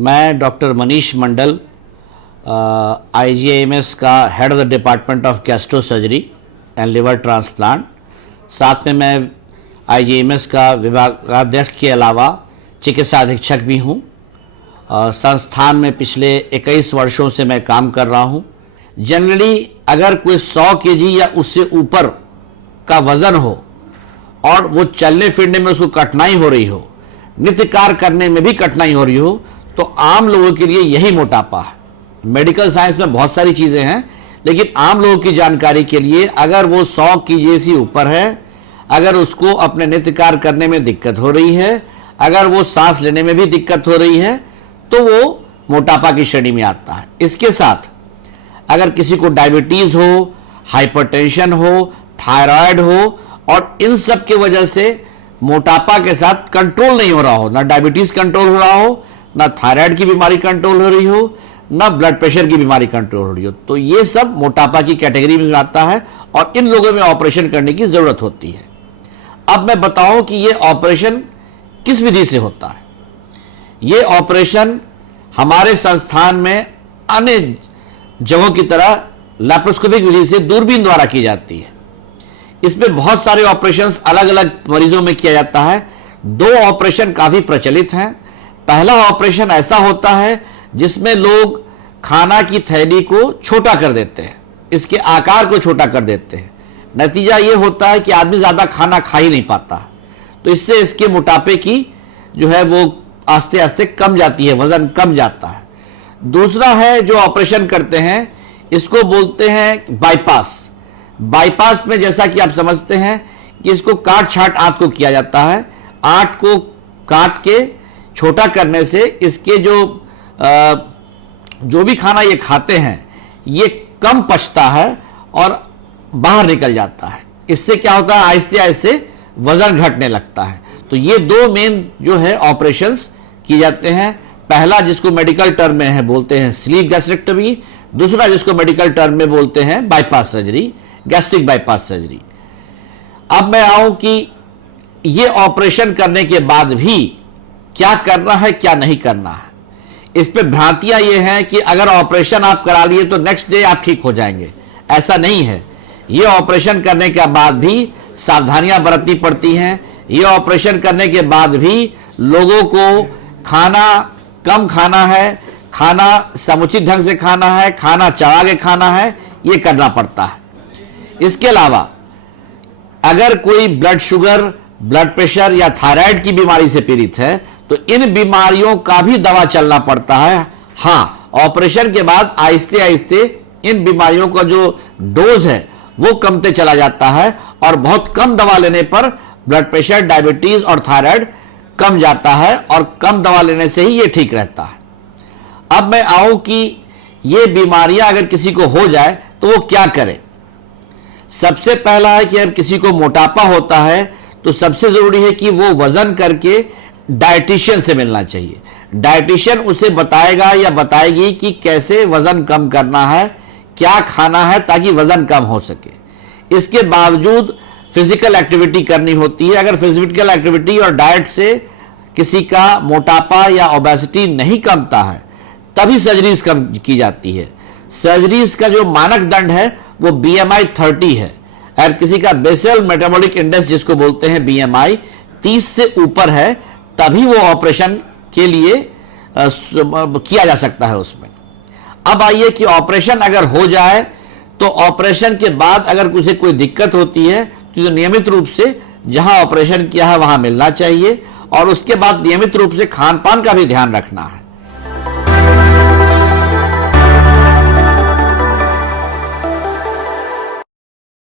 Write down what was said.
मैं doctor Manish Mandal IGIMS का head of the department of gastro surgery and liver transplant, साथ में मैं IGIMS का विभागाध्यक्ष के अलावा चिकित्सा अधीक्षक भी हूँ। संस्थान में पिछले 21 वर्षों से मैं काम कर रहा हूँ। जनरली अगर कोई 100 kg या उससे ऊपर का वज़न हो और वो चलने फिरने में उसको कठिनाई हो रही हो, नित्य कार्य करने में भी कठिनाई हो रही हो, तो आम लोगों के लिए यही मोटापा है। मेडिकल साइंस में बहुत सारी चीज़ें हैं, लेकिन आम लोगों की जानकारी के लिए अगर वो 100 kg से ऊपर है, अगर उसको अपने नित्य कार्य करने में दिक्कत हो रही है, अगर वो सांस लेने में भी दिक्कत हो रही है, तो वो मोटापा की श्रेणी में आता है। इसके साथ अगर किसी को डायबिटीज़ हो, हाइपरटेंशन हो, थायराइड हो और इन सब की वजह से मोटापा के साथ कंट्रोल नहीं हो रहा हो, ना डायबिटीज़ कंट्रोल हो रहा हो, ना थायराइड की बीमारी कंट्रोल हो रही हो, ना ब्लड प्रेशर की बीमारी कंट्रोल हो रही हो, तो ये सब मोटापा की कैटेगरी में आता है और इन लोगों में ऑपरेशन करने की ज़रूरत होती है। अब मैं बताऊं कि ये ऑपरेशन किस विधि से होता है। ये ऑपरेशन हमारे संस्थान में अन्य जगहों की तरह लैप्रोस्कोपिक विधि से दूरबीन द्वारा की जाती है। इसमें बहुत सारे ऑपरेशंस अलग अलग मरीजों में किया जाता है। 2 ऑपरेशन काफ़ी प्रचलित हैं। पहला ऑपरेशन ऐसा होता है जिसमें लोग खाना की थैली को छोटा कर देते हैं, इसके आकार को छोटा कर देते हैं। नतीजा ये होता है कि आदमी ज़्यादा खाना खा ही नहीं पाता, तो इससे इसके मोटापे की जो है वो आस्ते आस्ते कम जाती है, वज़न कम जाता है। दूसरा है जो ऑपरेशन करते हैं, इसको बोलते हैं बाईपास। बाईपास में जैसा कि आप समझते हैं कि इसको काट छाट आंत को किया जाता है। आंत को काट के छोटा करने से इसके जो भी खाना ये खाते हैं ये कम पचता है और बाहर निकल जाता है। इससे क्या होता है, आहिस्ते आहिस्ते वजन घटने लगता है। तो ये 2 मेन जो है ऑपरेशंस किए जाते हैं। पहला जिसको मेडिकल टर्म में है बोलते हैं स्लीव गैस्ट्रेक्टमी, दूसरा जिसको मेडिकल टर्म में बोलते हैं bypass surgery, gastric bypass surgery. अब मैं आऊं कि ये ऑपरेशन करने के बाद भी क्या करना है, क्या नहीं करना है। इस पे भ्रांतियां ये हैं कि अगर ऑपरेशन आप करा लिए तो नेक्स्ट डे आप ठीक हो जाएंगे, ऐसा नहीं है। ये ऑपरेशन करने के बाद भी सावधानियां बरतनी पड़ती हैं। ये ऑपरेशन करने के बाद भी लोगों को खाना कम खाना है, खाना समुचित ढंग से खाना है, खाना चबा के खाना है, ये करना पड़ता है। इसके अलावा अगर कोई ब्लड शुगर, ब्लड प्रेशर या थायराइड की बीमारी से पीड़ित है तो इन बीमारियों का भी दवा चलना पड़ता है। हाँ, ऑपरेशन के बाद आहिस्ते आहिस्ते इन बीमारियों का जो डोज है वो कमते चला जाता है और बहुत कम दवा लेने पर ब्लड प्रेशर, डायबिटीज और थायराइड कम जाता है और कम दवा लेने से ही ये ठीक रहता है। अब मैं आऊं कि ये बीमारियां अगर किसी को हो जाए तो वो क्या करे। सबसे पहला है कि अगर किसी को मोटापा होता है तो सबसे जरूरी है कि वो वजन करके डाइटिशियन से मिलना चाहिए। डाइटिशियन उसे बताएगा या बताएगी कि कैसे वजन कम करना है, क्या खाना है ताकि वजन कम हो सके। इसके बावजूद फिजिकल एक्टिविटी करनी होती है। अगर फिजिकल एक्टिविटी और डाइट से किसी का मोटापा या ओबेसिटी नहीं कमता है तभी सर्जरीज कम की जाती है। सर्जरीज का जो मानक दंड है वो BMI 30 है। अगर किसी का बेसल मेटाबॉलिक इंडेक्स जिसको बोलते हैं BMI 30 से ऊपर है तभी वो ऑपरेशन के लिए किया जा सकता है उसमें। अब आइए कि ऑपरेशन अगर हो जाए तो ऑपरेशन के बाद अगर उसे कोई दिक्कत होती है तो नियमित रूप से जहां ऑपरेशन किया है वहां मिलना चाहिए और उसके बाद नियमित रूप से खान पान का भी ध्यान रखना है।